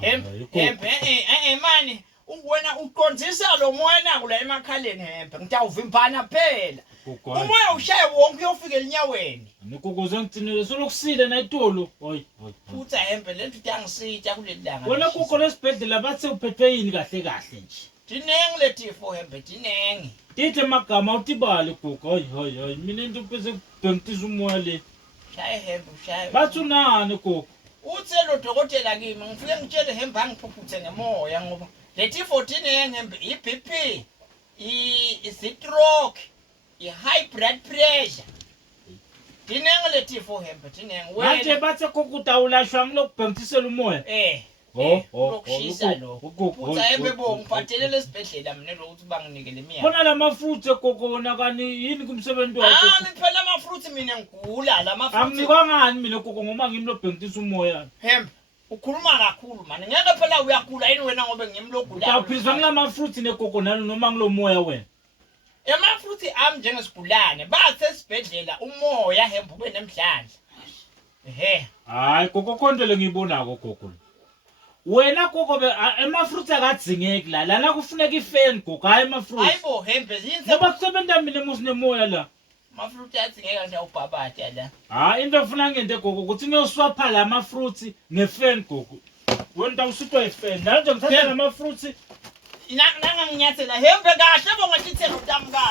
Hempe mani wena uqondisa lo moya naku la emakhaleni hempe ngitawuvimbana phela umoya ushaye wonke uyofika elinyaweni nikukuze ngitsinile solokusile nayitolo hoyi futhi hempe lento itangisitsha kuleli langa wena kuko lesibhedlela bathi uphethwe yini kahle kahle nje dinenge le tifo hempe dinenge tithi magama utibale kuko hoyi mina into bese bengitiza umoya le shaye hempe ushaye bathi unani kuko uthi lo dokotela kimi ngifike ngitshele hempe angiphuphuthe ngemoya ngoba le tifo dinenge hempe iBP i-stroke i-high blood pressure dinenge le tifo hempe dinenge wena manje bathe kokutawulashwa ngilokubhengisela umoya lokushisa lo futhi hempe bo ngiphathele lesibhedlela mina lo ukuthi banginikele imiya khona lamafruits kokona kani yini kumsebenzi wakho phela amafruits mina ngigula lamafruits anginikwa ngani mina koko ngoma ngimi lobhengisa umoya hempe ukhuluma kakhulu manje ngeke phela uyagula yini wena ngobe ngimlogulayo utaphiza ngilama-fruits nekokonani noma ngilomoya wena amafruits ami njengesigulane bathe esibhedlela umoya hempe ube nemhlanje hayi koko khondele ngiyibonako koko wena koko amafruits akadzingeki la lana kufuneka ifeni koko hayi amafruits hayibo hempe yini ngoba kusebenza mina musinemoya la amafruits adzingeka nje ubhabhatha la hayi into efuna ngente koko ukuthi ngiyoswapha la amafruits ngefeni koko wena usutwa ifeni nanje ngithatha amafruits nanga nginyathela hempe kahle bonga tithelo tamkani